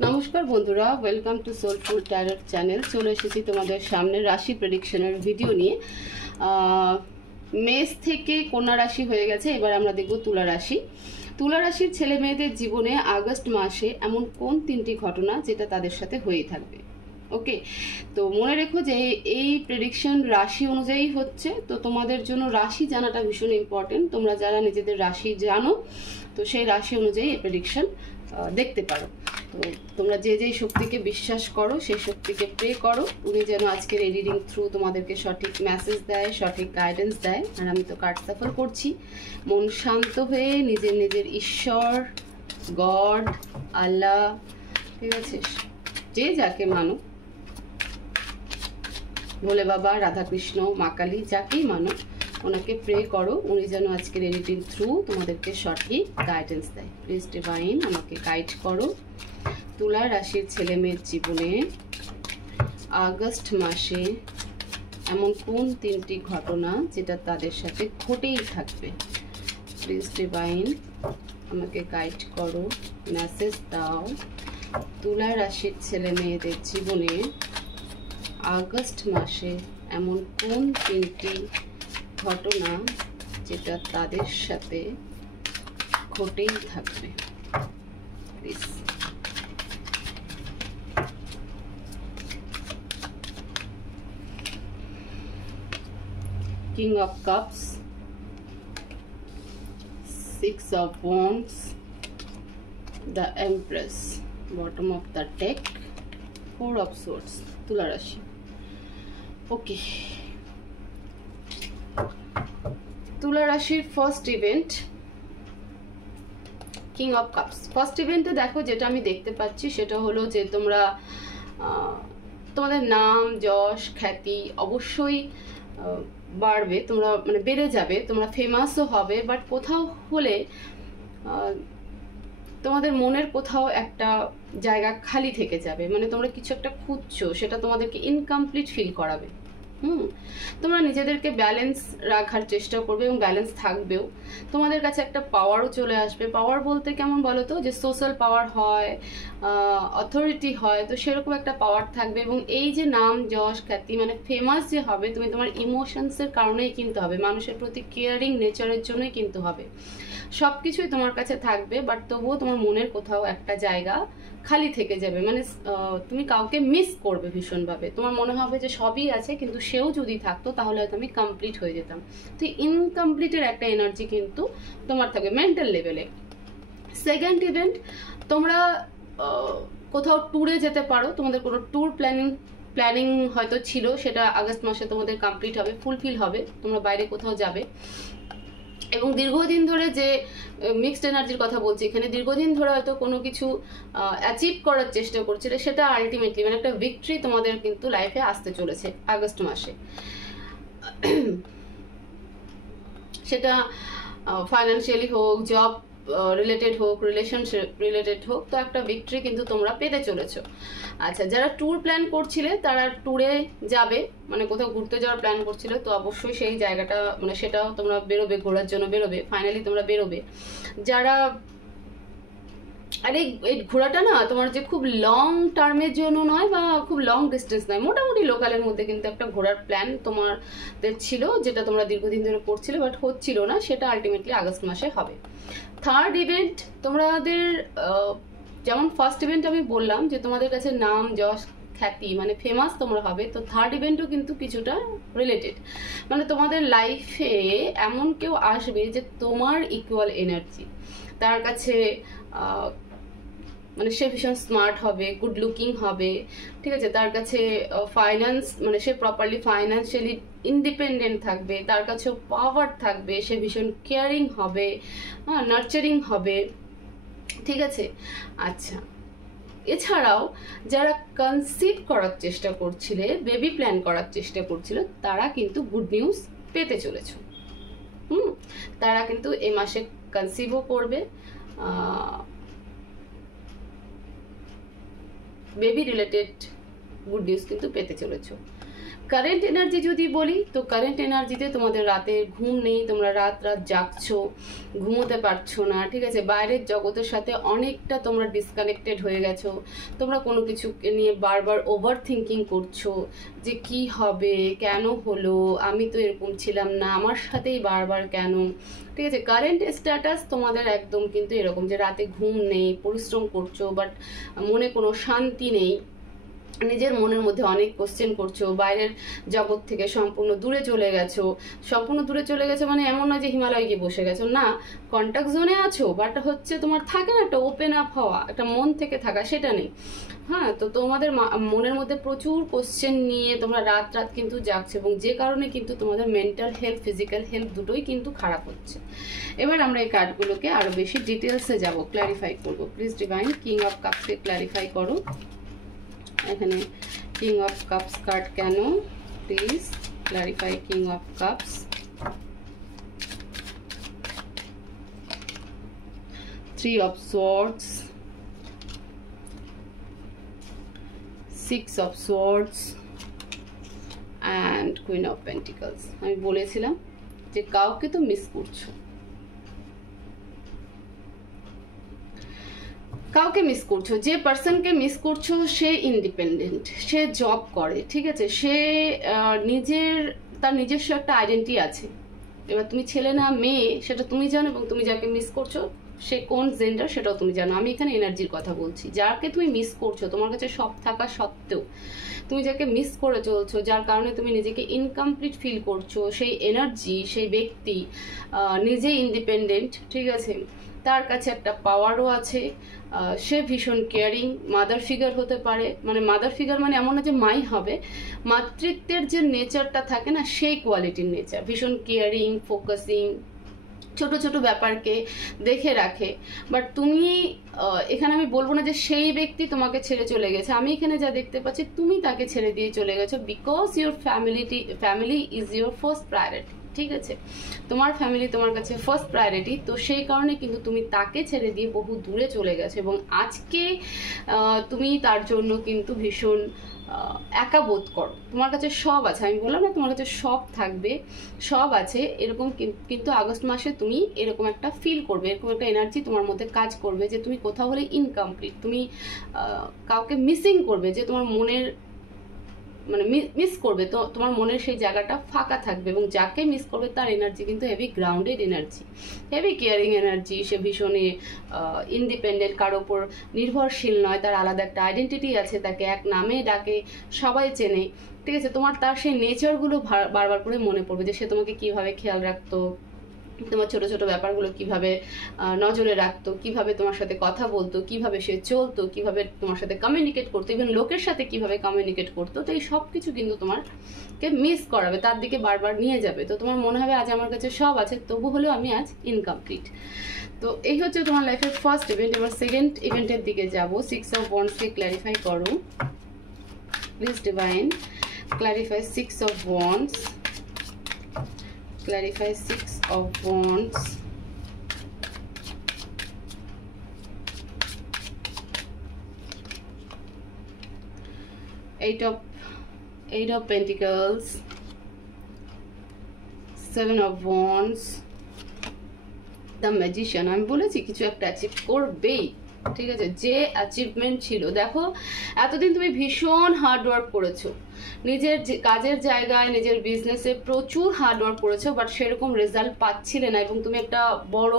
নমস্কার বন্ধুরা, welcome to soulful tarot channel. চলে এসেছি তোমাদের সামনে রাশি প্রেডিকশনের ভিডিও নিয়ে। মেষ থেকে কন্যা রাশি হয়ে গেছে, এবার আমরা দেখব তুলা রাশি। তুলা রাশির ছেলে মেয়েদের জীবনে আগস্ট মাসে এমন কোন তিনটি ঘটনা যেটা তাদের সাথে হয়েই থাকবে। ওকে, তো মনে রেখো যে এই প্রেডিকশন রাশি অনুযায়ী হচ্ছে, তো তোমাদের জন্য রাশি জানাটা ভীষণ ইম্পর্টেন্ট। তোমরা যারা নিজেদের রাশি জানো, তো সেই রাশি অনুযায়ী এই প্রেডিকশন দেখতে পারো। তো তোমরা যে যেই শক্তিকে বিশ্বাস করো সেই শক্তিকে প্রে করো, উনি যেন আজকের এই রিডিং থ্রু তোমাদেরকে সঠিক মেসেজ দেয়, সঠিক গাইডেন্স দেয়। আর আমি তো কার্ড সাফল করছি। মন শান্ত হয়ে নিজের নিজের ঈশ্বর, গড, আল্লাহ, ঠিক আছে, যে যাকে মানো, ভোলে বাবা, রাধাকৃষ্ণ, মা কালী, যাকেই মানো, ওনাকে প্রে করো, উনি যেন আজকের এই রিডিং থ্রু তোমাদেরকে সঠিক গাইডেন্স দেয়। প্লিজ ডিভাইন আমাকে গাইড করো। তুলা রাশির ছেলে মেয়ের জীবনে আগস্ট মাসে এমন কোন তিনটি ঘটনা যেটা তাদের সাথে ঘটেই থাকবে। প্লিজ ডিভাইন আমাকে গাইড করো, মেসেজ দাও। তুলা রাশির ছেলে মেয়েদের জীবনে আগস্ট মাসে এমন কোন তিনটি ঘটনা যেটা তাদের সাথে ঘটেই থাকবে। Please. King of Cups, Six of Wands, the Empress, bottom of the deck, Four of Swords, তুলা রাশি। ওকে, তুলা রাশির first event king of cups. First ইভেন্টে দেখো যেটা আমি দেখতে পাচ্ছি সেটা হলো যে তোমরা তোমাদের নাম, যশ, খ্যাতি অবশ্যই বাড়বে, তোমরা মানে বেড়ে যাবে, তোমরা ফেমাসও হবে। বাট কোথাও হলে তোমাদের মনের কোথাও একটা জায়গা খালি থেকে যাবে, মানে তোমরা কিছু একটা খুঁজছো, সেটা তোমাদেরকে ইনকমপ্লিট ফিল করাবে। তোমরা নিজেদেরকে ব্যালেন্স রাখার চেষ্টা করবে এবং ব্যালেন্স থাকবেও। তোমাদের কাছে একটা পাওয়ারও চলে আসবে। পাওয়ার বলতে কেমন বলো তো, যে সোশ্যাল পাওয়ার হয়, অথরিটি হয়, তো সেরকম একটা পাওয়ার থাকবে। এবং এই যে নাম, যশ, খ্যাতি, মানে ফেমাস যে হবে, তুমি তোমার ইমোশনসের কারণেই কিন্তু হবে, মানুষের প্রতি কেয়ারিং নেচারের জন্যই কিন্তু হবে। সব কিছুই তোমার কাছে থাকবে, বাট তবুও তোমার মনের কোথাও একটা জায়গা খালি থেকে যাবে, মানে তুমি কাউকে মিস করবে ভীষণভাবে। তোমার মনে হবে যে সবই আছে, কিন্তু সেও যদি থাকতো তাহলে হয়তো আমি কমপ্লিট হয়ে যেতাম। তো ইনকমপ্লিটের একটা এনার্জি কিন্তু তোমার থাকবে মেন্টাল লেভেলে। সেকেন্ড ইভেন্ট, তোমরা কোথাও ট্যুরে যেতে পারো। তোমাদের কোনো ট্যুর প্ল্যানিং হয়তো ছিল, সেটা আগস্ট মাসে তোমাদের কমপ্লিট হবে, ফুলফিল হবে, তোমরা বাইরে কোথাও যাবে। এবং দীর্ঘদিন ধরে যে মিক্সড এনার্জির কথা বলছি এখানে, দীর্ঘদিন ধরে হয়তো কোনো কিছু অ্যাচিভ করার চেষ্টা করছিলে, সেটা আলটিমেটলি মানে একটা ভিক্টরি তোমাদের কিন্তু লাইফে আসতে চলেছে আগস্ট মাসে। সেটা ফাইন্যান্সিয়ালি হোক, জব রিলেটেড হোক, রিলেশনশিপ রিলেটেড হোক, তো একটা ভিক্টরি কিন্তু তোমরা পেতে চলেছো। আচ্ছা, যারা ট্যুর প্ল্যান করছিলে তারা ট্যুরে যাবে, মানে কোথাও ঘুরতে যাওয়ার প্ল্যান করছিলে, তো অবশ্যই সেই জায়গাটা মানে সেটাও তোমরা বেরোবে, ঘোরার জন্য বেরোবে, ফাইনালি তোমরা বেরোবে। যারা আরে এই ঘোরাটা না তোমার যে খুব লং টার্মের জন্য নয় বা খুব লং ডিস্টেন্স নয়, মোটামুটি লোকালের মধ্যে কিন্তু একটা ঘোরার প্ল্যান তোমাদের ছিল, যেটা তোমরা দীর্ঘদিন ধরে করছিলে বাট হচ্ছিল না, সেটা আলটিমেটলি আগস্ট মাসে হবে। থার্ড ইভেন্ট, তোমাদের যেমন ফার্স্ট ইভেন্ট আমি বললাম যে তোমাদের কাছে নাম, যশ, খ্যাতি, মানে ফেমাস তোমরা হবে, তো থার্ড ইভেন্টও কিন্তু কিছুটা রিলেটেড। মানে তোমাদের লাইফে এমন কেউ আসবে যে তোমার ইকুয়াল এনার্জি, তার কাছে মানে সে ভীষণ স্মার্ট হবে, গুড লুকিং হবে, ঠিক আছে, তার কাছে ফাইন্যান্স মানে সে প্রপারলি ফাইন্যান্সিয়ালি ইন্ডিপেন্ডেন্ট থাকবে, তার কাছেও পাওয়ার থাকবে, সে ভীষণ কেয়ারিং হবে, নার্চারিং হবে, ঠিক আছে। আচ্ছা, এছাড়াও যারা কনসিভ করার চেষ্টা করছিলে, বেবি প্ল্যান করার চেষ্টা করছিল, তারা কিন্তু গুড নিউজ পেতে চলেছ। তারা কিন্তু এই মাসে কনসিভও করবে, বেবি রিলেটেড গুড নিউজ কিন্তু পেতে চলেছ। কারেন্ট এনার্জি যদি বলি, তো কারেন্ট এনার্জিতে তোমাদের রাতের ঘুম নেই, তোমরা রাত জাগছো, ঘুমোতে পারছো না, ঠিক আছে, বাইরের জগতের সাথে অনেকটা তোমরা ডিসকানেক্টেড হয়ে গেছো, তোমরা কোনো কিছু নিয়ে বারবার ওভার থিঙ্কিং করছো যে কি হবে, কেন হলো, আমি তো এরকম ছিলাম না, আমার সাথেই বারবার কেন, ঠিক আছে। কারেন্ট স্ট্যাটাস তোমাদের একদম কিন্তু এরকম যে রাতে ঘুম নেই, পরিশ্রম করছো বাট মনে কোনো শান্তি নেই, নিজের মনের মধ্যে অনেক কোশ্চেন করছো, বাইরের জগৎ থেকে সম্পূর্ণ দূরে চলে গেছো। সম্পূর্ণ দূরে চলে গেছো মানে এমন নয় যে হিমালয়ে গিয়ে বসে গেছো, না, কন্ট্যাক্ট জোনে আছো, বাট হচ্ছে তোমার থাকে না একটা ওপেন আপ হওয়া, একটা মন থেকে থাকা, সেটা নেই। হ্যাঁ, তো তোমাদের মনের মধ্যে প্রচুর কোশ্চেন নিয়ে তোমরা রাত কিন্তু জাগছো, এবং যে কারণে কিন্তু তোমাদের মেন্টাল হেলথ, ফিজিক্যাল হেলথ দুটোই কিন্তু খারাপ হচ্ছে। এবার আমরা এই কার্ডগুলোকে আরো বেশি ডিটেলসে যাব, ক্ল্যারিফাই করবো। প্লিজ ডিভাইন কিং অফ কাপসকে ক্ল্যারিফাই করো। এখানে কিং অফ কাপস কার্ড কেন, please clarify king of cups. Three of swords, six of swords and queen of pentacles. আমি বলেছিলাম যে কাউকে তো মিস করছো, কাউকে মিস করছো, যে পার্সনকে মিস করছো সে ইন্ডিপেন্ডেন্ট, সে জব করে, ঠিক আছে, সে তার নিজস্ব একটা আইডেন্টিটি আছে। এবার তুমি ছেলে না মেয়ে সেটা তুমি জানো, এবং তুমি যাকে মিস করছো সে কোন জেন্ডার সেটাও তুমি জানো। আমি এখানে এনার্জির কথা বলছি, যাকে তুমি মিস করছো, তোমার কাছে সব থাকা সত্ত্বেও তুমি যাকে মিস করে চলছো, যার কারণে তুমি নিজেকে ইনকমপ্লিট ফিল করছো, সেই এনার্জি, সেই ব্যক্তি নিজেই ইন্ডিপেন্ডেন্ট, ঠিক আছে, তার কাছে একটা পাওয়ারও আছে, সে ভীষণ কেয়ারিং, মাদার ফিগার হতে পারে, মানে মাদার ফিগার মানে এমন না যে মাই হবে, মাতৃত্বের যে নেচারটা থাকে না সেই কোয়ালিটির নেচার, ভীষণ কেয়ারিং, ফোকাসিং, ছোট ছোট ব্যাপারকে দেখে রাখে। বাট তুমি এখানে আমি বলবো না যে সেই ব্যক্তি তোমাকে ছেড়ে চলে গেছে, আমি এখানে যা দেখতে পাচ্ছি তুমি তাকে ছেড়ে দিয়ে চলে গেছো, because your family is your first priority, ঠিক আছে, তোমার ফ্যামিলি তোমার কাছে ফার্স্ট প্রায়োরিটি। তো সেই কারণে কিন্তু তুমি তাকে ছেড়ে দিয়ে বহু দূরে চলে গেছো, এবং আজকে তুমি তার জন্য কিন্তু ভীষণ একা বোধ করো। তোমার কাছে সব আছে, আমি বললাম না তোমার কাছে সব থাকবে, সব আছে এরকম, কিন্তু আগস্ট মাসে তুমি এরকম একটা ফিল করবে, এরকম একটা এনার্জি তোমার মধ্যে কাজ করবে যে তুমি কোথাও হলে ইনকমপ্লিট, তুমি কাউকে মিসিং করবে, যে তোমার মনের মানে মিস করবে, তো তোমার মনের সেই জায়গাটা ফাঁকা থাকবে, এবং যাকে মিস করবে তার এনার্জি কিন্তু heavy grounded energy, heavy caring energy, সে ভীষণ ইন্ডিপেন্ডেন্ট, কারোর ওপর নির্ভরশীল নয়, তার আলাদা একটা আইডেন্টিটি আছে, তাকে এক নামে ডাকে, সবাই চেনে, ঠিক আছে। তোমার তার সেই নেচারগুলো বারবার করে মনে পড়বে, যে সে তোমাকে কিভাবে খেয়াল রাখতো, তোমার ছোট ছোট ব্যাপারগুলো কিভাবে নজরে রাখতো, কিভাবে তোমার সাথে কথা বলতো, কিভাবে সে চলতো, কিভাবে তোমার সাথে কমিউনিকেট করতো, ইভেন লোকের সাথে কিভাবে কমিউনিকেট করতো। তো এই সব কিছু কিন্তু তোমারকে মিস করাবে, তার দিকে বারবার নিয়ে যাবে। তো তোমার মনে হবে আজ আমার কাছে সব আছে, তবু হলেও আমি আজ ইনকমপ্লিট। তো এই হচ্ছে তোমার লাইফের ফার্স্ট ইভেন্ট। এবার সেকেন্ড ইভেন্টের দিকে যাব। সিক্স অফ ওয়ান্ডসকে ক্ল্যারিফাই করো please divine, clarify six of wands, clarify six of wands, eight of pentacles, seven of wands, the magician। আমি বলেছি কিছু একটা অ্যাচিভ করবেই, ঠিক আছে, যে অ্যাচিভমেন্ট ছিল। দেখো এতদিন তুমি ভীষণ হার্ড ওয়ার্ক করেছো, নিজের কাজের জায়গায়, নিজের বিজনেসে প্রচুর হার্ড ওয়ার্ক করেছো, বাট সেরকম রেজাল্ট পাচ্ছিলে না, এবং তুমি একটা বড়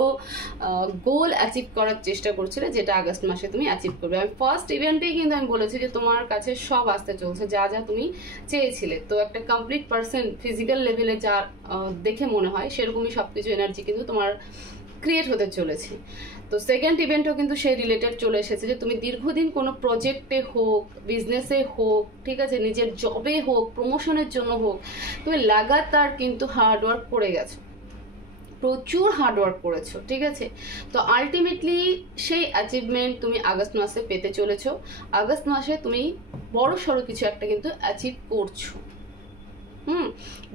গোল অ্যাচিভ করার চেষ্টা করছিলে, যেটা আগস্ট মাসে তুমি অ্যাচিভ করবে। আমি ফার্স্ট ইভেন্টেই কিন্তু আমি বলেছি যে তোমার কাছে সব আসতে চলছে, যা যা তুমি চেয়েছিলে। তো একটা কমপ্লিট পার্সন ফিজিক্যাল লেভেলে যা দেখে মনে হয় সেরকমই সবকিছু এনার্জি কিন্তু তোমার ক্রিয়েট হতে চলেছে। তো সেকেন্ড ইভেন্টও কিন্তু সেই রিলেটেড চলে এসেছে, যে তুমি দীর্ঘদিন কোনো প্রজেক্টে হোক, বিজনেসে হোক, ঠিক আছে, নিজের জবে হোক, প্রমোশনের জন্য হোক, তুমি লাগাতার কিন্তু হার্ডওয়ার্ক করে গেছো, প্রচুর হার্ডওয়ার্ক করেছো, ঠিক আছে। তো আলটিমেটলি সেই অ্যাচিভমেন্ট তুমি আগস্ট মাসে পেতে চলেছো। আগস্ট মাসে তুমি বড় সড়ো কিছু একটা কিন্তু অ্যাচিভ করছো,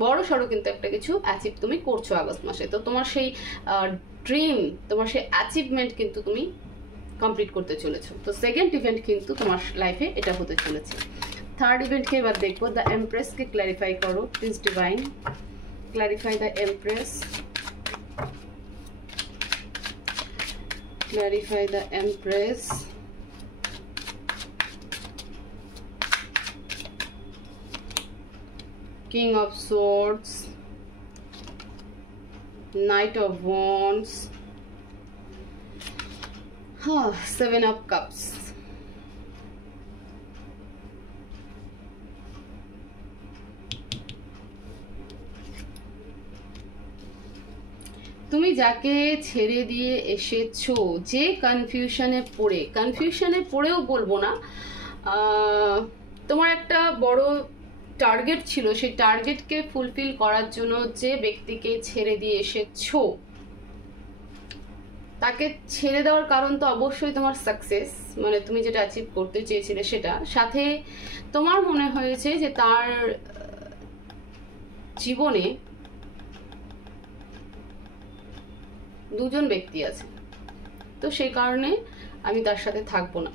বড় সড়ো কিন্তু একটা কিছু অ্যাচিভ তুমি করছো আগস্ট মাসে। তো তোমার সেই ড্রিম, তোমার সেই অ্যাচিভমেন্ট কিন্তু তুমি কমপ্লিট করতে চলেছো। তো সেকেন্ড ইভেন্ট কিন্তু তোমার লাইফে এটা হতে চলেছে। থার্ড ইভেন্টকে এবার দেখবো। দ্য এমপ্রেসকে ক্ল্যারিফাই করো please divine, clarify the empress, clarify the empress, king of swords, knight of wands, seven of cups. তুমি যাকে ছেড়ে দিয়ে এসেছো, যে কনফিউশনে পড়েও বলবো না, তোমার একটা বড় টার্গেট ছিল, সেই টার্গেটকে ফুলফিল করার জন্য যে ব্যক্তিকে ছেড়ে দিয়ে এসেছো, তাকে ছেড়ে দেওয়ার কারণ তো অবশ্যই তোমার সাকসেস, মানে তুমি যেটা অ্যাচিভ করতে চেয়েছিলে সেটা, সাথে তোমার মনে হয়েছে যে তার জীবনে দুজন ব্যক্তি আছে, তো সেই কারণে আমি তার সাথে থাকবো না।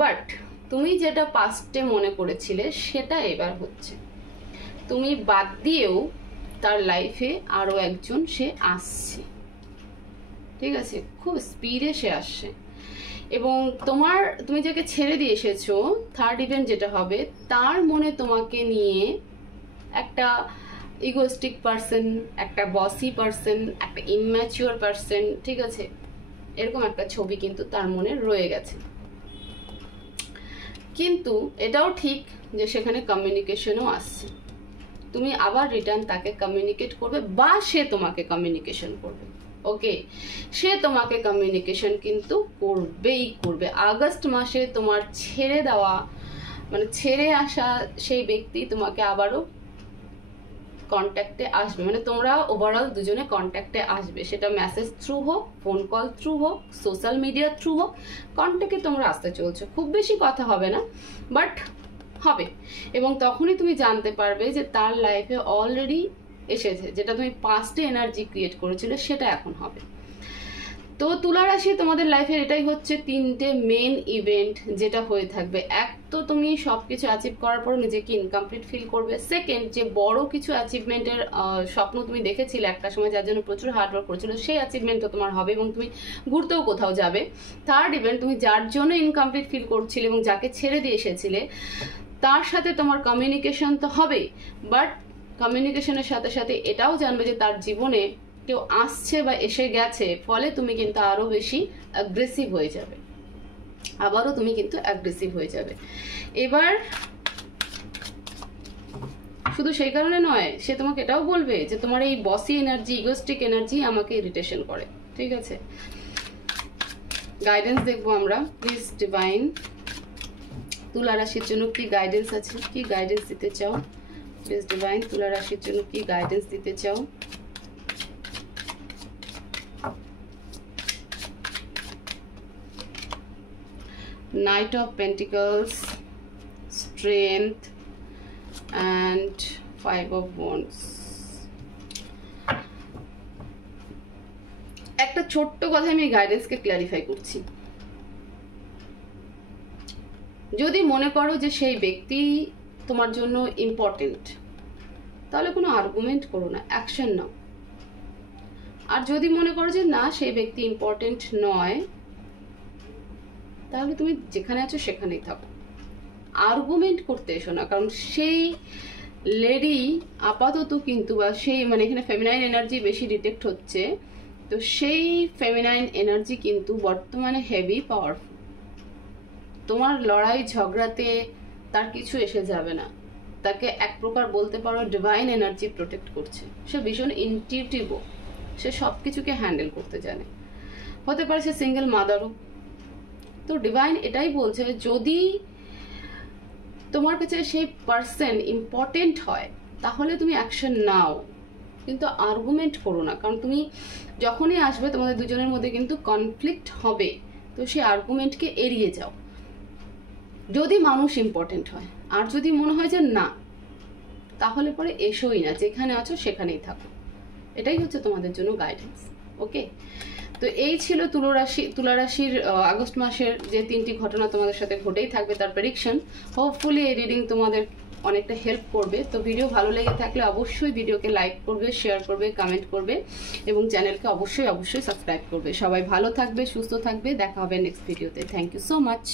বাট তুমি যেটা পাস্টে মনে করেছিলে সেটা এবার হচ্ছে, তুমি বাদ দিয়েও তার লাইফে আরো একজন সে আসছে, ঠিক আছে, খুব স্পিডে সে আসছে। এবং তুমি যাকে ছেড়ে দিয়ে এসেছো, থার্ড ইভেন্ট যেটা হবে, তার মনে তোমাকে নিয়ে একটা ইগোস্টিক পার্সন, একটা বসি পার্সন, একটা ইম্যাচিওর পার্সন, ঠিক আছে, এরকম একটা ছবি কিন্তু তার মনে রয়ে গেছে। কিন্তু এটাও ঠিক যে সেখানে কমিউনিকেশনও আসছে, তুমি আবার রিটার্ন তাকে কমিউনিকেট করবে বা সে তোমাকে কমিউনিকেশন করবে। ওকে, সে তোমাকে কমিউনিকেশন কিন্তু করবেই করবে। আগস্ট মাসে তোমার ছেড়ে দেওয়া, মানে ছেড়ে আসা সেই ব্যক্তি তোমাকে আবারও কন্ট্যাক্টে আসবে, মানে তোমরা ওভারঅল দুজনে কন্ট্যাক্টে আসবে, সেটা মেসেজ থ্রু হোক, ফোন কল থ্রু হোক, সোশ্যাল মিডিয়া থ্রু হোক, কন্ট্যাক্টে তোমরা আসতে চলছো। খুব বেশি কথা হবে না, বাট হবে। এবং তখনই তুমি জানতে পারবে যে তার লাইফে অলরেডি এসেছে, যেটা তুমি পাস্টে এনার্জি ক্রিয়েট করেছিলে সেটা এখন হবে। তো তুলা রাশি তোমাদের লাইফের এটাই হচ্ছে তিনটে মেন ইভেন্ট যেটা হয়ে থাকবে। এক, তো তুমি সবকিছু অ্যাচিভ করার পর নিজেকে ইনকমপ্লিট ফিল করবে। সেকেন্ড, যে বড় কিছু অ্যাচিভমেন্টের স্বপ্ন তুমি দেখেছিলে একটা সময়, যার জন্য প্রচুর হার্ডওয়ার্ক করেছিল, সেই অ্যাচিভমেন্টও তোমার হবে এবং তুমি ঘুরতেও কোথাও যাবে। থার্ড ইভেন্ট, তুমি যার জন্য ইনকমপ্লিট ফিল করছিলে এবং যাকে ছেড়ে দিয়ে এসেছিলে, তার সাথে তোমার কমিউনিকেশন তো হবেই, বাট কমিউনিকেশনের সাথে সাথে এটাও জানবে যে তার জীবনে কেউ আসছে বা এসে গেছে, ফলে তুমি কিন্তু আরো বেশি অ্যাগ্রেসিভ হয়ে যাবে, আবারও তুমি কিন্তু অ্যাগ্রেসিভ হয়ে যাবে। এবার শুধু সেই কারণে নয়, সে তোমাকে এটাও বলবে যে তোমার এই বসি এনার্জি, ইগোস্টিক এনার্জি আমাকে ইরিটেশন করে, ঠিক আছে। গাইডেন্স দেখবো আমরা, প্লিজ ডিভাইন, তুলা রাশির জন্য কি গাইডেন্স আছে, কি গাইডেন্স দিতে চাও প্লিজ ডিভাইন, তুলা রাশির জন্য কি গাইডেন্স দিতে চাও। Knight of Pentacles, Strength and Five of Wands. একটা ছোট্ট কথা আমি গাইডেন্সকে ক্ল্যারিফাই করছি। যদি মনে করো যে সেই ব্যক্তি তোমার জন্য ইম্পর্টেন্ট, তাহলে কোনো আর্গুমেন্ট করো না, অ্যাকশন নাও। আর যদি মনে করো যে না, সেই ব্যক্তি ইম্পর্টেন্ট নয়, তাহলে তুমি যেখানে আছো সেখানেই থাকো, আর্গুমেন্ট করতে এসো না। কারণ সেই লেডি আপাতত কিন্তু, বা সেই, মানে এখানে ফেমিনাইন এনার্জি বেশি ডিটেক্ট হচ্ছে, তো সেই ফেমিনাইন এনার্জি কিন্তু বর্তমানে হেভি পাওয়ারফুল। তোমার লড়াই ঝগড়াতে তার কিছু এসে যাবে না, তাকে এক প্রকার বলতে পারো ডিভাইন এনার্জি প্রোটেক্ট করছে। সে ভীষণ ইনটিউটিভও, সে সব কিছুকে হ্যান্ডেল করতে জানে। হতে পারে সে সিঙ্গেল মাদারও। তো ডিভাইন এটাই বলছে, যদি তোমার কাছে সেই পার্সন ইম্পর্টেন্ট হয় তাহলে তুমি অ্যাকশন নাও, কিন্তু আর্গুমেন্ট করো না। কারণ তুমি যখনই আসবে তোমাদের দুজনের মধ্যে কিন্তু কনফ্লিক্ট হবে, তো সেই আর্গুমেন্টকে এড়িয়ে যাও যদি মানুষ ইম্পর্টেন্ট হয়। আর যদি মনে হয় যে না, তাহলে পরে এসোই না, যেখানে আছো সেখানেই থাকো। এটাই হচ্ছে তোমাদের জন্য গাইডেন্স। ওকে, তো এই ছিল তুলা রাশির আগস্ট মাসের যে 3টি ঘটনা তোমাদের সাথে ঘটেই থাকবে তার প্রেডিকশন। হোপফুলি এই রিডিং তোমাদের অনেকটা হেল্প করবে। তো ভিডিও ভালো লেগে থাকলে অবশ্যই ভিডিওকে লাইক করবে, শেয়ার করবে, কমেন্ট করবে এবং চ্যানেলকে অবশ্যই সাবস্ক্রাইব করবে। সবাই ভালো থাকবে, সুস্থ থাকবে, দেখা হবে নেক্সট ভিডিওতে। Thank you so much.